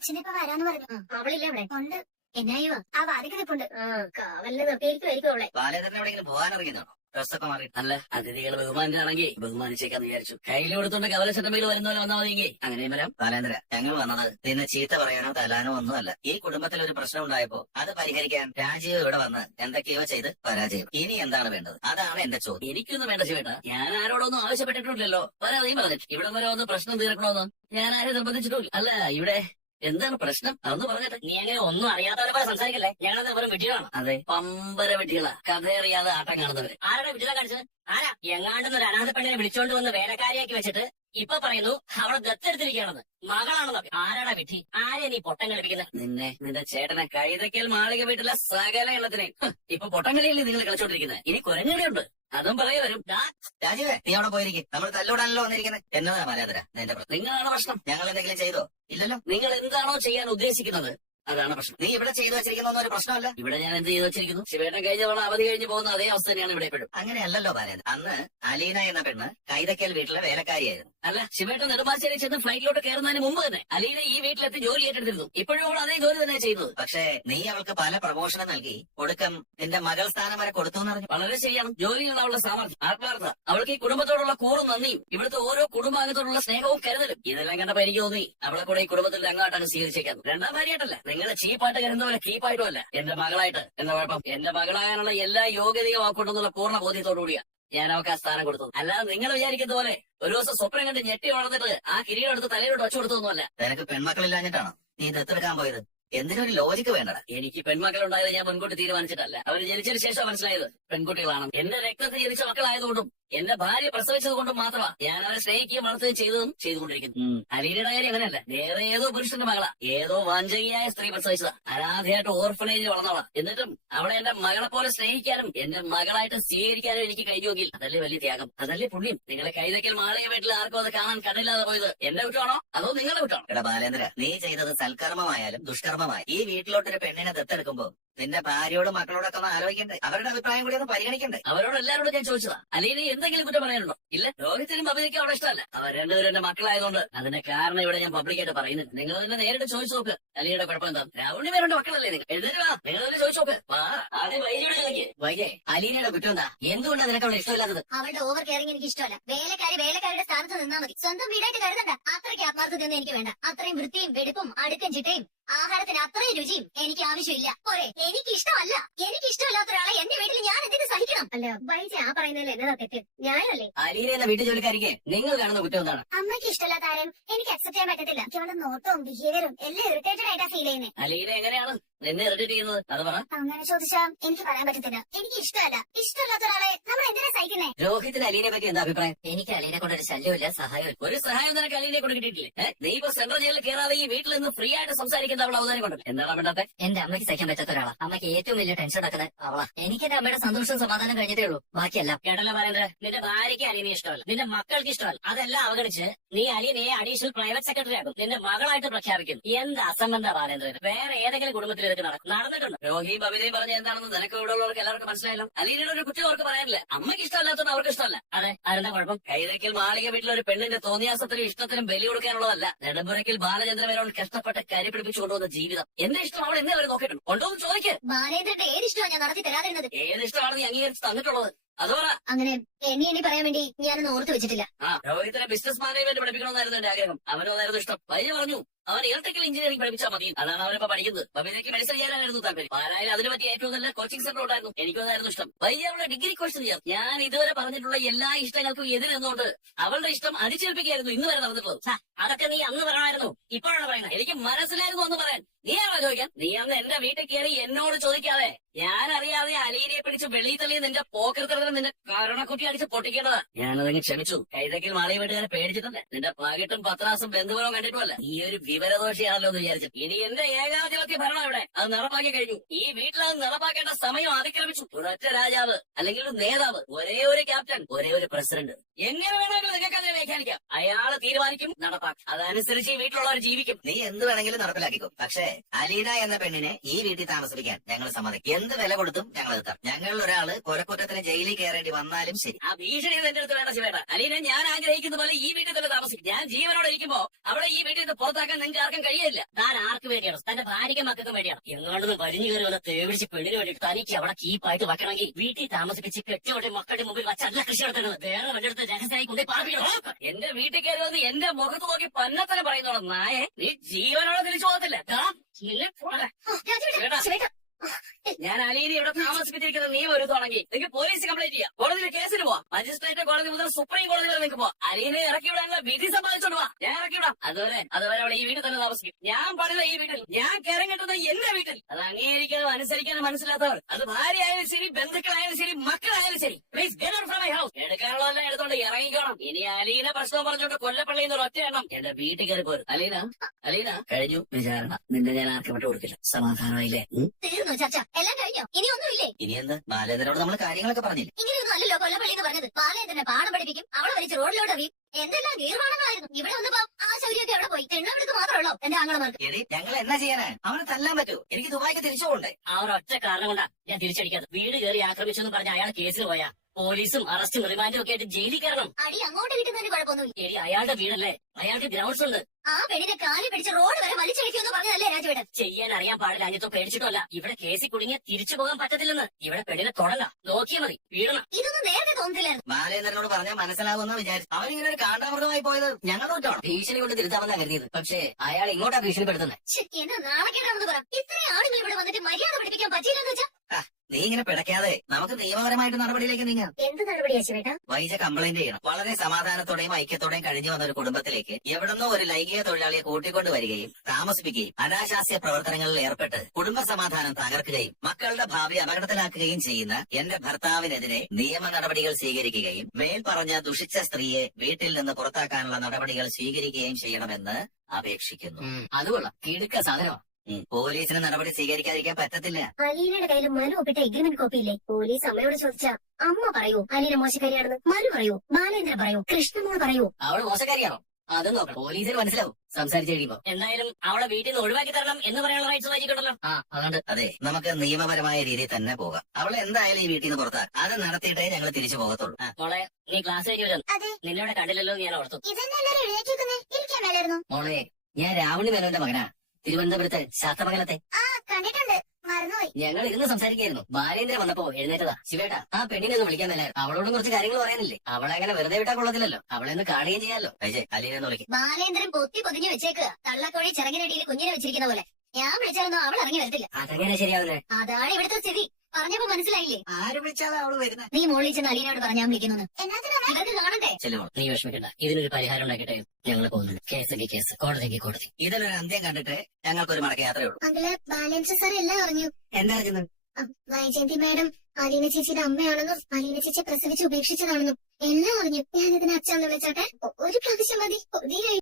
അച്ഛനിപ്പോ വരാന്ന് പറഞ്ഞു. അവളില്ല അവിടെ ഉണ്ട്. എന്നായോ ആ വാതിക്ക് നിപ്പുണ്ട്. കാവലിന് നിർത്തിയിരിക്കുമായിരിക്കും അവളെ. ബാലേന്ദ്രൻ എവിടെയെങ്കിലും പോകാൻ ഇറങ്ങിയതാണോ? ഡ്രസ്സൊക്കെ മാറി. അല്ല, അതിഥികൾ ബഹുമാനാണെങ്കിൽ ബഹുമാനിച്ചേക്കാന്ന് വിചാരിച്ചു. കയ്യിൽ കൊടുത്തോണ്ട് കവലച്ചട്ടമ്പയിൽ വരുന്ന പോലെ വന്നാൽ മതിയെങ്കിൽ അങ്ങനെയും വരാം. ബാലേന്ദ്ര, ഞങ്ങൾ വന്നത് നിന്നെ ചീത്ത പറയാനോ തല്ലാനോ ഒന്നുമല്ല. ഈ കുടുംബത്തിൽ ഒരു പ്രശ്നം ഉണ്ടായപ്പോ അത് പരിഹരിക്കാൻ രാജീവ് ഇവിടെ വന്ന് എന്തൊക്കെയോ ചെയ്ത് പരാജയം. ഇനി എന്താണ് വേണ്ടത്? അതാണ് എന്റെ ചോദ്യം. എനിക്കൊന്നും വേണ്ട ശിവേട്ട. ഞാൻ ആരോടൊന്നും ആവശ്യപ്പെട്ടിട്ടില്ലല്ലോ. പരാതിയും പറഞ്ഞിട്ട് ഇവിടെ വരെ ഒന്ന് പ്രശ്നം തീർക്കണോന്ന് ഞാൻ ആരെ നിർബന്ധിച്ചിട്ടില്ല. അല്ല, ഇവിടെ എന്താണ് പ്രശ്നം? അതൊന്ന് പറഞ്ഞിട്ട്. നീ അങ്ങനെ ഒന്നും അറിയാത്തവരെ പോലെ സംസാരിക്കല്ലേ. ഞങ്ങളത് വെറും വിട്ടികളാണ്. അതെ, പമ്പര വിട്ടികളാ. കഥയറിയാതെ ആട്ടം കാണുന്നവര്. ആരുടെ വിട്ടികളെ കാണിച്ചത്? ആരാ? എങ്ങാണ്ടെന്ന് ഒരു അനാഥ പെണ്ണിനെ വിളിച്ചോണ്ട് വന്ന് വേലക്കാരിയാക്കി വെച്ചിട്ട് ഇപ്പൊ പറയുന്നു അവളെ ദത്തെടുത്തിരിക്കുകയാണെന്ന്. മകളാണെന്നൊക്കെ. ആരാടാ വിധി? ആരെയാ നീ പൊട്ടം കളിപ്പിക്കുന്നത്? നിന്റെ ചേട്ടനെ കൈതക്കൽ മാളിക വീട്ടിലെ സകല എണ്ണത്തിനെ ഇപ്പൊ പൊട്ടം കളിയല്ലേ നിങ്ങൾ കളിച്ചോണ്ടിരിക്കുന്നത്? ഇനി കുരങ്ങുകളിയുണ്ട്, അതും പറയേ വരും. രാജീവേ, നീ അവിടെ പോയിരിക്കും. നമ്മൾ തല്ലോടാണല്ലോ വന്നിരിക്കുന്നത്. എന്നതാ മര്യാദ? നിന്റെ നിങ്ങളാണ് പ്രശ്നം. ഞങ്ങൾ എന്തെങ്കിലും ചെയ്തോ? ഇല്ലല്ലോ. നിങ്ങൾ എന്താണോ ചെയ്യാൻ ഉദ്ദേശിക്കുന്നത് അതാണ് പ്രശ്നം. നീ ഇവിടെ ചെയ്തു വെച്ചിരിക്കുന്ന ഒരു പ്രശ്നമല്ല. ഇവിടെ ഞാൻ എന്ത് ചെയ്തു വെച്ചിരിക്കുന്നു? ശിവേട്ടൻ കഴിഞ്ഞ തവണ അവധി കഴിഞ്ഞ് പോകുന്ന അതേ അവസ്ഥ തന്നെയാണ് ഇവിടെ എപ്പോഴും. അങ്ങനെയല്ലല്ലോ ബാലേന്ദ്രൻ. അന്ന് അലീന എന്ന പെണ്ണ് കൈതക്കൽ വീട്ടിലെ വേലക്കാരിയായിരുന്നു. അല്ല, ശിവേട്ടൻ നെടുമ്പാശ്ശേരി ചെന്ന് ഫ്ലൈറ്റിലോട്ട് കയറുന്നതിന് മുമ്പ് തന്നെ അലീന ഈ വീട്ടിലെത്തി ജോലി ഏറ്റെടുത്തിരുന്നു. ഇപ്പോഴും അവൾ അതേ ജോലി തന്നെ ചെയ്യുന്നത്. പക്ഷേ നീ അവൾക്ക് പല പ്രമോഷനും നൽകി ഒടുക്കം നിന്റെ മകൾ സ്ഥാനം വരെ കൊടുത്തു എന്ന് പറഞ്ഞു. വളരെ ശരിയാണ്. ജോലിയുള്ള അവളുടെ സാമർഥ്യം, ആത്മാർത്ഥത, അവൾക്ക് ഈ കുടുംബത്തോടുള്ള കൂറും നന്ദിയും ഇവിടുത്തെ ഓരോ കുടുംബാംഗത്തോടുള്ള സ്നേഹവും കരുതലും ഇതെല്ലാം കണ്ടപ്പോ എനിക്ക് തോന്നി അവളെ കൂടെ ഈ കുടുംബത്തിൽ അങ്ങോട്ടാണ് സ്വീകരിച്ചേക്കുന്നത്. രണ്ടാം ഭാര്യയായിട്ടല്ല, നിങ്ങളെ ചീപ്പായിട്ട് കരുതുന്ന പോലെ കീപ്പായിട്ടും അല്ല. എന്റെ മകളായിട്ട് എന്താ കുഴപ്പം? എന്റെ മകളാകാനുള്ള എല്ലാ യോഗ്യതയും ആക്കൊണ്ടെന്നുള്ള പൂർണ്ണ ബോധ്യത്തോടുകൂടിയാ ഞാൻ അവർക്ക് ആ സ്ഥാനം കൊടുത്തത്. അല്ലാതെ നിങ്ങൾ വിചാരിക്കുന്ന പോലെ ഒരു ദിവസം സ്വപ്നം കണ്ട് ഞെട്ടി വളർന്നിട്ട് ആ കിരീടം എടുത്ത് തലയിലോട്ട് വച്ചു കൊടുത്തൊന്നുമല്ല. നിനക്ക് പെൺമക്കളില്ലാഞ്ഞിട്ടാണോ നീ ദത്തെടുക്കാൻ പോയത്? എന്തിനൊരു ലോജിക്ക് വേണ്ടടാ. എനിക്ക് പെൺമക്കളുണ്ടായത് ഞാൻ മുൻകൂട്ടി തീരുമാനിച്ചിട്ടല്ല. അവർ ജനിച്ചതിന് ശേഷം മനസ്സിലായത് പെൺകുട്ടികളാണ്. എന്റെ രക്തത്തിൽ ജനിച്ച മക്കളായതുകൊണ്ടും എന്റെ ഭാര്യ പ്രസവിച്ചത് കൊണ്ടും മാത്രമാ ഞാൻ അവരെ സ്നേഹിക്കുകയും വളർത്തുകയും ചെയ്തതും ചെയ്തുകൊണ്ടിരിക്കുന്നു. അലീനയുടെ കാര്യം അങ്ങനെയല്ല. വേറെ ഏതോ പുരുഷന്റെ മകളാ, ഏതോ വാഞ്ചകീയായ സ്ത്രീ പ്രസവിച്ചതാ. അനാഥയായിട്ട് ഓർഫനേജിൽ വളർന്നവളാ. എന്നിട്ടും അവളെ എന്റെ മകളെ പോലെ സ്നേഹിക്കാനും എന്റെ മകളായിട്ട് സ്വീകരിക്കാനും എനിക്ക് കഴിഞ്ഞുവെങ്കിൽ അതല്ലേ വലിയ ത്യാഗം, അതല്ലേ പുണ്യം. നിങ്ങളെ കൈതക്കൽ മാളിക വീട്ടിൽ ആർക്കും അത് കാണാൻ കണ്ണില്ലാതെ പോയത് എന്റെ കുറ്റമാണോ അതോ നിങ്ങളുടെ കുറ്റമാണോ? എടാ ബാലേന്ദ്ര, നീ ചെയ്തത് സൽക്കർമ്മമായാലും ദുഷ്കർമ്മമായി. ഈ വീട്ടിലോട്ടൊരു പെണ്ണിനെ ദത്തെടുക്കുമ്പോ നിന്റെ ഭാര്യയോടും മക്കളോടൊക്കെ ഒന്ന് ആലോചിക്കണ്ടേ? അവരുടെ അഭിപ്രായം കൂടി ഒന്ന് പരിഗണിക്കണ്ടേ? അവരോട് എല്ലാവരോടും ഞാൻ ചോദിച്ചതാ. അല്ലെങ്കിൽ എന്തെങ്കിലും കുറ്റം പറയാനുണ്ടോ? ഇല്ല. രോഹിത്തിനും ബബിതയ്ക്കും അവിടെ ഇഷ്ടമല്ല. അവർ രണ്ടുപേരും എന്റെ മക്കളായതുകൊണ്ട് അതിന്റെ കാരണം ഇവിടെ ഞാൻ പബ്ലിക്കായിട്ട് പറയുന്നുണ്ട്. നിങ്ങൾ തന്നെ നേരിട്ട് ചോദിച്ചു നോക്ക്. അലിയുടെ കുഴപ്പം എന്താ? രാവുണ്ണി പേരുണ്ട് മക്കളല്ലേ നിങ്ങൾ? എഴുന്നേറ്റ് വാ, നിങ്ങൾ തന്നെ ചോദിച്ചു നോക്ക്. ആദ്യം വൈകിയോട് ചോദിക്കേ. വൈകേ, അലീനയുടെ കുറ്റം എന്താ? എന്തുകൊണ്ടാണ് നിനക്ക് അവളെ ഇഷ്ടമില്ലാത്തത്? അവളുടെ ഓവർ കെയറിംഗ് എനിക്ക് ഇഷ്ടമല്ല. വേലക്കാരുടെ സ്ഥാനത്ത് നിന്നാ മതി. സ്വന്തം വീടായിട്ട് കരുതണ്ട. അത്രയ്ക്ക് ആത്മാർത്ഥതയൊന്നും എനിക്ക് വേണ്ട. അത്രയും വൃത്തിയും വെടുപ്പും അടുക്കും ചിട്ടയും ആഹാരത്തിന് അത്രയും രുചിയും എനിക്ക് ആവശ്യമില്ല. പോരെ, എനിക്ക് ഇഷ്ടമല്ല. എനിക്ക് ഇഷ്ടമല്ലാത്ത ഒരാളെ എന്റെ വീട്ടിൽ ഞാൻ എന്തിനു സഹിക്കണം? അല്ല വൈജ, ആ പറയുന്നതിൽ എന്നതാ തെറ്റ്? ന്യായമല്ലേ? അലീന എന്ന വീട്ടു ജോലിക്കാരിക്ക് നിങ്ങൾ കാണുന്ന കുറ്റം എന്താണ്? അമ്മയ്ക്ക് ഇഷ്ടമല്ലാത്ത ആരും എനിക്ക് അക്സെപ്റ്റ് ചെയ്യാൻ പറ്റത്തില്ല. അവളുടെ നോട്ടവും ബിഹേവിയറും എല്ലാം ഇറിറ്റേറ്റഡ് ആയിട്ടാ ഫീൽ ചെയ്യുന്നത്. അലീന എങ്ങനെയാണ് നിന്നെ ഇറിറ്റേറ്റ് ചെയ്യുന്നത്? അത് പറ. അങ്ങനെ ചോദിച്ചാ എനിക്ക് പറയാൻ പറ്റത്തില്ല. എനിക്ക് ഇഷ്ടമല്ല. ഇഷ്ടമല്ലാത്ത ഒരാളെ നമ്മൾ എന്തിനാ സഹിക്കുന്നേ? രോഹിത്തിന് അലീനെ പറ്റി എന്താ അഭിപ്രായം? എനിക്ക് അലീനെ കൊണ്ട് ഒരു ശല്യമില്ല, സഹായം. ഒരു സഹായം നിനക്ക് അലീനെ കൊണ്ട് കിട്ടിയിട്ടില്ലേ? നീ ഇപ്പൊ സെൻട്രൽ ജയിലിൽ കയറാതെ ഈ വീട്ടിൽ നിന്ന് ഫ്രീ ആയിട്ട് സംസാരിക്കുന്ന അവൾ അവതാരം കൊണ്ടല്ലോ. എന്താണ് വേണ്ടത്? എന്റെ അമ്മയ്ക്ക് സഹിക്കാൻ പറ്റാത്ത ഒരാളാ. അമ്മയ്ക്ക് ഏറ്റവും വലിയ ടെൻഷൻ ഉണ്ടാക്കുന്നത് അവളാ. എനിക്ക് എന്റെ അമ്മയുടെ സന്തോഷം സമാധാനം കഴിഞ്ഞിട്ടേ ഉള്ളൂ, ബാക്കിയല്ല. കേട്ടല്ലോ പറയുന്നത്, നിന്റെ ഭാര്യയ്ക്ക് അലീനെ ഇഷ്ടമല്ല, നിന്റെ മക്കൾക്ക് ഇഷ്ടമല്ല. അതെല്ലാം അവഗണിച്ച് നീ അലീനയെ അഡീഷണൽ പ്രൈവറ്റ് സെക്രട്ടറി ആകും, നിന്റെ മകളായിട്ട് പ്രഖ്യാപിക്കും. എന്ത് അസംബന്ധ ബാലേന്ദ്രൻ! വേറെ ഏതെങ്കിലും കുടുംബത്തിൽ ഇതൊക്കെ നടന്നിട്ടുണ്ട്? രോഹിയും ബബിതയും പറഞ്ഞ എന്താണെന്ന് നിനക്ക് ഇവിടെ ഉള്ളവർക്ക് എല്ലാവർക്കും മനസ്സിലായല്ലോ. അലീനയുടെ ഒരു കുറ്റം അവർക്ക് പറയാനില്ല. അമ്മയ്ക്ക് ഇഷ്ടമല്ലാത്തതുകൊണ്ട് അവർക്ക് ഇഷ്ടമല്ല. അതെ, അതെന്താ കുഴപ്പം? കൈതക്കൽ മാളിക വീട്ടിൽ ഒരു പെണ്ണിന്റെ തോന്നിയാസത്തിനും ഇഷ്ടത്തിനും ബലി കൊടുക്കാനുള്ളതല്ല. നെടുമ്പുരയ്ക്കൽ ബാലചന്ദ്രമേനോട് കഷ്ടപ്പെട്ട് കരി പിടിപ്പിച്ചു കൊണ്ടുവന്ന ജീവിതം. എന്റെ ഇഷ്ടം അവൾ എന്നെ അവർ നോക്കിയിട്ടുണ്ട്. ഉണ്ടോന്ന് ചോദിക്ക്. ബാലേന്ദ്രന്റെ ഏത് ഇഷ്ടമാണ് ഞാൻ നടത്തി തരാതിരുന്നത്? ഏത് ഇഷ്ടമാണ് നീ അംഗീകരിച്ച് തന്നിട്ടുള്ളത്? അത് പറ. അങ്ങനെ എന്നെ പറയാൻ വേണ്ടി ഞാനൊന്ന് ഓർത്തു വെച്ചിട്ടില്ല. രോഹിത്തിനെ ബിസിനസ് മാനേജ്മെന്റ് പഠിപ്പിക്കണമെന്നായിരുന്നു എന്റെ ആഗ്രഹം. അവനും അതായിരുന്നു ഇഷ്ടം. പയ്യ പറഞ്ഞു അവൻ ഇലക്ട്രിക്കൽ എഞ്ചിനീയറിംഗ് പഠിപ്പിച്ചാൽ മതി. അതാണ് അവനിപ്പോ പഠിക്കുന്നത്. ബബിതയ്ക്ക് മെഡിസിൻ ചെയ്യാനായിരുന്നു താല്പര്യം. പാലായിൽ അതിനെ പറ്റി ഏറ്റവും നല്ല കോച്ചിങ് സെന്റർ ഉണ്ടായിരുന്നു. എനിക്കും അതായിരുന്നു ഇഷ്ടം. പയ്യ അവളുടെ ഡിഗ്രി കോഴ്സ് ചെയ്യാം. ഞാൻ ഇതുവരെ പറഞ്ഞിട്ടുള്ള എല്ലാ ഇഷ്ടങ്ങൾക്കും എതിരെന്നുകൊണ്ട് അവളുടെ ഇഷ്ടം അടിച്ചേൽപ്പിക്കായിരുന്നു ഇന്ന് വരെ നടന്നിട്ടുള്ളത്. അതൊക്കെ നീ അന്ന് പറയണമായിരുന്നു, ഇപ്പോഴാണ് പറയുന്നത്. എനിക്ക് മനസ്സിലായിരുന്നു ഒന്ന് പറയാൻ. നീ ആണോ ചോദിക്കാൻ? നീ അന്ന് എന്റെ വീട്ടിൽ കയറി എന്നോട് ചോദിക്കാതെ ഞാൻ അറിയാതെ അലീനയെ പിടിച്ച് വെളിയിൽ തള്ളിയ നിന്റെ പോക്കൃതത്തിന് നിന്റെ കരുണക്കുട്ടി അടിച്ച് പൊട്ടിക്കേണ്ടതാ. ഞാനതങ്ങ് ക്ഷമിച്ചു. കൈതക്കൽ മാളിക വീട്ടുകാരെ പേടിച്ചിട്ടല്ലേ, നിന്റെ പകിട്ടും പത്രാസും ബന്ധുപരവും കണ്ടിട്ടുമല്ല. ഈ ഒരു വിവരദോഷിയാണല്ലോ എന്ന് വിചാരിച്ചു. ഇനി എന്റെ ഏകാധിപത്യ ഭരണം ഇവിടെ അത് നടപ്പാക്കി കഴിഞ്ഞു. ഈ വീട്ടിൽ അത് നടപ്പാക്കേണ്ട സമയം അതിക്രമിച്ചു. ഒരൊറ്റ രാജാവ് അല്ലെങ്കിൽ ഒരു നേതാവ്, ഒരേ ഒരു ക്യാപ്റ്റൻ, ഒരേ ഒരു പ്രസിഡന്റ്, എങ്ങനെ വേണമെങ്കിലും നിങ്ങൾക്ക് അതിനെ വ്യാഖ്യാനിക്കാം. അയാള് തീരുമാനിക്കും, നടപ്പാക്കും. അതനുസരിച്ച് ഈ വീട്ടിലുള്ളവർ ജീവിക്കും. നീ എന്ത് വേണമെങ്കിലും നടപ്പിലാക്കിക്കും. പക്ഷേ അലീന എന്ന പെണ്ണിനെ ഈ വീട്ടിൽ താമസിപ്പിക്കാൻ ഞങ്ങൾ സമ്മതിക്കും. എന്ത് വില കൊടുത്തും ഞങ്ങൾ എത്താം. ഞങ്ങൾ ഒരാള് കൊലക്കുറ്റത്തിന് ജയിലിൽ കയറേണ്ടി വന്നാലും ശരി. ആ ഭീഷണി എന്റെ അടുത്ത് വേണ്ട ശിവേട്ട. അലീന ഞാൻ ആഗ്രഹിക്കുന്ന പോലെ ഈ വീട്ടിൽ തന്നെ താമസിക്കും. ഞാൻ ജീവനോടെ ഇരിക്കുമ്പോ അവളെ ഈ വീട്ടിൽ നിന്ന് പുറത്താക്കാൻ നിങ്ങൾക്ക് ആർക്കും കഴിയില്ല. താൻ ആർക്ക് വേണ്ടിയാണ്? തന്റെ ഭാര്യയ്ക്കും മക്കൾക്കും വേണ്ടിയാണ്. എങ്ങാണ്ടൊന്ന് വലിഞ്ഞു കയറി വന്ന് തേവിടിച്ച് പെണ്ണിന് വേണ്ടിയിട്ട് തനിക്ക് അവിടെ കീപ്പായിട്ട് വെക്കണമെങ്കിൽ വീട്ടിൽ താമസിപ്പിച്ച് കെട്ടിയോടെ മക്കളുടെ മുമ്പിൽ വച്ചല്ല കൃഷി നടത്തുന്നത്. വേറെ വല്ലെടുത്ത് രഹസ്യമായി കൊണ്ടേ പാർപ്പിക്കണം. എന്റെ വീട്ടിൽ കയറി വന്ന് എന്റെ മുഖത്ത് നോക്കി പന്നത്തന്നെ പറയുന്നോളൂ നായെ, നീ ജീവനോടെ തിരിച്ചു പോകത്തില്ല. ഞാൻ അലീനെ ഇവിടെ താമസിപ്പിച്ചിരിക്കുന്നത് നീ വരുവാണെങ്കിൽ നിങ്ങൾക്ക് പോലീസ് കംപ്ലൈന്റ് ചെയ്യാം, കോടതിയിൽ കേസിന് പോവാം, മജിസ്ട്രേറ്റ് കോടതി മുതൽ സുപ്രീം കോടതി വരെ നിങ്ങൾക്ക് പോവാം. അലീനെ ഇറക്കി വിടാനുള്ള വിധി സമ്പാദിച്ചോണ്ട് പോവാ. ഞാൻ ഇറക്കി വിടാം. അതുവരെ അവളെ ഈ വീട്ടിൽ തന്നെ താമസിക്കും. ഞാൻ പണിത ഈ വീട്ടിൽ, ഞാൻ കയറി കിട്ടുന്ന എന്റെ വീട്ടിൽ. അത് അംഗീകരിക്കാനും അനുസരിക്കാനും മനസ്സിലാത്തവർ, അത് ഭാര്യയായാലും ശരി, ബന്ധുക്കളായാലും ശരി, മക്കളായാലും ശരി, please get out from my house. എടുക്കാനുള്ളതെല്ലാം എടുത്തോണ്ട് ഇറങ്ങിക്കോണം. ഇനി അലീന പ്രശ്നം പറഞ്ഞോണ്ട് കൊല്ലപ്പള്ളിന്ന് ഒരു ഒറ്റ എണ്ണം എന്റെ വീട്ടിൽ കയറി പോരും. അലീന കഴിഞ്ഞു വിചാരണ. നിന്റെ ഞാൻ ആർക്കും വിട്ടു കൊടുക്കില്ല. സമാധാനമായില്ലേ? തീർന്നു ചർച്ച, എല്ലാം കഴിഞ്ഞോ? ഇനി ഒന്നുമില്ലേ? ഇനി എന്താ? ബാലേന്ദ്രനോട് നമ്മൾ കാര്യങ്ങളൊക്കെ പറഞ്ഞില്ലേ? ഇങ്ങനെയൊന്നും അല്ലല്ലോ കൊല്ലപ്പള്ളി എന്ന് പറഞ്ഞത്. ബാലേന്ദ്രനെ പാഠം പഠിപ്പിക്കും, അവളെ വലിച്ച് റോഡിലോട്ട് അറിയും, എന്തെല്ലാം ഗീർവാണങ്ങളായിരുന്നു. ഇവിടെ വന്നപ്പോ ആ ശൗര്യമൊക്കെ അവിടെ പോയി. തെണ്ണവിടുത്ത് മാത്രമല്ലോ എന്റെ ആങ്ങളമാർക്ക്. എടി ഞങ്ങൾ എന്നാ ചെയ്യാനാ? അവനെ തല്ലാൻ പറ്റൂ? എനിക്ക് ദുബായിക്ക് തിരിച്ചു പോകണ്ടേ? ആ ഒരൊറ്റ കാരണം കൊണ്ടാ ഞാൻ തിരിച്ചടിക്കാതെ. വീട് കയറി ആക്രമിച്ചു എന്ന് പറഞ്ഞ അയാൾ കേസിൽ പോയാ പോലീസും അറസ്റ്റും റിമാൻഡും ഒക്കെ ആയിട്ട് ജയിലിൽ കയറണം. അടി അങ്ങോട്ട് കിട്ടുന്നതിന് കുഴപ്പമൊന്നുമില്ല. എടി അയാളുടെ വീടല്ലേ, അയാൾക്ക് ഗ്രൗണ്ട്സ് ഉണ്ട്. ആ പെണ്ണിനെ കാലി പിടിച്ച് റോഡ് വരെ വലിച്ചടിക്കുമെന്ന് പറഞ്ഞതല്ലേ രാജുവേട്ടൻ? ചെയ്യാൻ അറിയാൻ പാടില്ല, അഞ്ഞത്തോ പേടിച്ചിട്ടല്ല. ഇവിടെ കേസിൽ കുടുങ്ങിയ തിരിച്ചു പോകാൻ പറ്റത്തില്ലെന്ന്. ഇവിടെ പെണ്ണിനെ തൊടല, നോക്കിയാൽ മതി, വീഴണം. ഇതൊന്നും നേരത്തെ തോന്നുന്നില്ലായിരുന്നു. ബാലേന്ദ്രനോട് പറഞ്ഞാൽ മനസ്സിലാകുമെന്ന് വിചാരിച്ചു. അവനിങ്ങനെ ഒരു കാണ്ടാമൃഗമായി പോയത് ഞങ്ങളുടെ കുറ്റമാണ്. ഭീഷണി കൊണ്ട് തിരുത്താമെന്നാ കരുതിയത്. പക്ഷേ അയാൾ ഇങ്ങോട്ടാ ഭീഷണിപ്പെടുത്തുന്നത്. എന്നാ നാളെക്കേടാണെന്ന് പറ. ഇത്രയും ആളുകൾ ഇവിടെ വന്നിട്ട് മര്യാദ പഠിപ്പിക്കാൻ പറ്റിയില്ലെന്ന് വെച്ചാ? നീ ഇങ്ങനെ പിടയ്ക്കാതെ നമുക്ക് നിയമപരമായിട്ട് നടപടിയിലേക്ക് നീങ്ങാം. എന്ത് നടപടിയാ ശിവേട്ടാ? വൈജ കംപ്ലൈന്റ് ചെയ്യണം. വളരെ സമാധാനത്തോടെയും ഐക്യത്തോടെയും കഴിഞ്ഞു വന്ന ഒരു കുടുംബത്തിലേക്ക് എവിടുന്നോ ഒരു ലൈംഗിക തൊഴിലാളിയെ കൂട്ടിക്കൊണ്ട് വരികയും താമസിപ്പിക്കുകയും അനാശാസ്യ പ്രവർത്തനങ്ങളിൽ ഏർപ്പെട്ട് കുടുംബ സമാധാനം തകർക്കുകയും മക്കളുടെ ഭാവി അപകടത്തിലാക്കുകയും ചെയ്യുന്ന എന്റെ ഭർത്താവിനെതിരെ നിയമ നടപടികൾ സ്വീകരിക്കുകയും മേൽ പറഞ്ഞ ദുഷിച്ച സ്ത്രീയെ വീട്ടിൽ നിന്ന് പുറത്താക്കാനുള്ള നടപടികൾ സ്വീകരിക്കുകയും ചെയ്യണമെന്ന് അപേക്ഷിക്കുന്നു. അതുകൊള്ളാം, കിടുക്ക സാധനമാണ്. പോലീസിന് നടപടി സ്വീകരിക്കാതിരിക്കാൻ പറ്റത്തില്ല. അലീനയുടെ കയ്യിൽ മനു ഒപ്പിട്ട എഗ്രിമെന്റ് കോപ്പി ഇല്ലേ? പോലീസ് അമ്മയോട് ചോദിച്ചാ അമ്മ പറയൂ അലീന മോശക്കാരിയാണെന്ന്? മനു പറയൂ? ബാലേന്ദ്രൻ പറയൂ? കൃഷ്ണമോൾ പറയൂ? അവള് മോശക്കാരിയാണോ? അത് നോക്കണം, പോലീസിന് മനസ്സിലാവും സംസാരിച്ചു കഴിയുമ്പോ. എന്തായാലും അവളെ വീട്ടിൽ നിന്ന് ഒഴിവാക്കി തരണം എന്ന് പറയാനുള്ള റൈറ്റ്സ് വായിച്ചിട്ടുണ്ടല്ലോ. അതുകൊണ്ട് അതെ, നമുക്ക് നിയമപരമായ രീതിയിൽ തന്നെ പോകാം. അവൾ എന്തായാലും ഈ വീട്ടിൽ നിന്ന് പുറത്താക്കും. അത് നടത്തിയിട്ടേ ഞങ്ങൾ തിരിച്ചു പോകത്തുള്ളൂ. മോളെ, നീ ക്ലാസ് കഴിഞ്ഞു വരും. അതെ. നിന്നോട് കണ്ടില്ലല്ലോ എന്ന് ഞാൻ ഓർത്തു. ഇതന്നെ എല്ലാരും എഴുന്നേറ്റിരിക്കുന്നേ, ഇരിക്കാൻ മേലായിരുന്നു. മോളെ, ഞാൻ രാവണി മേനോന്റെ മകനാ, തിരുവനന്തപുരത്ത് ശാസ്ത്രമംഗലത്തെ. ആ കണ്ടിട്ടുണ്ട്, മറന്നുപോയി. ഞങ്ങൾ ഇരുന്ന് സംസാരിക്കായിരുന്നു. ബാലേന്ദ്രൻ വന്നപ്പോ എഴുന്നേറ്റതാ. ശിവേട്ടാ, ആ പെണ്ണിനെ ഒന്ന് വിളിക്കാൻ മേലായിരുന്നു. അവളോടും കുറച്ച് കാര്യങ്ങൾ പറയാനില്ലേ? അവളെ അങ്ങനെ വെറുതെ വിട്ടാ കൊള്ളത്തില്ലല്ലോ. അവളെ ഒന്ന് കാണുകയും ചെയ്യാലോ. അലീനെ വിളിക്കും. ബാലേന്ദ്രൻ പൊത്തി പൊതിഞ്ഞു വെച്ചേക്കുക, തള്ളക്കോഴി ചിറകിനടിയിൽ കുഞ്ഞിനെ വെച്ചിരിക്കുന്ന പോലെ. ഞാൻ വിളിച്ചാലൊന്നും അവൾ ഇറങ്ങി വരത്തില്ല. അതെങ്ങനെ ശരിയാവില്ലേ? അതാണ് ഇവിടുത്തെ സ്ഥിതി. പറഞ്ഞപ്പോ മനസ്സിലായില്ലേ? ആര് വിളിച്ചാലും അവള് വരുന്നത്. നീ മോളിൽ ചെന്ന് അലീനോട് പറഞ്ഞാൻ വിളിക്കുന്നു. ഇവർക്ക് കാണണ്ടേ? നീ വിഷമിക്കണ്ട, ഇതിനൊരു പരിഹാരം ഉണ്ടാക്കിട്ടെ ഞങ്ങൾ പോകുന്നുണ്ട്. കേസെങ്കിൽ കേസ്, കോടതിക്ക് കോടതി. ഇതിനൊരു അന്ത്യം കണ്ടിട്ട് ഞങ്ങൾക്കൊരു മടക്കയാത്രയുള്ളൂ. അങ്കിള്, ബാലൻസ് സാർ എല്ലാം അറിഞ്ഞു. എന്താ അറിയുന്നത്? വൈജയന്തി മാഡം അലീന ചേച്ചിയുടെ അമ്മയാണെന്നും അലീന ചേച്ചി പ്രസവിച്ച് ഉപേക്ഷിച്ചതാണെന്നും എല്ലാം അറിഞ്ഞു. ഞാനിതിന് അച്ഛന്ന് വിളിച്ചോട്ടെ? ഒരു പ്രാവശ്യം മതി.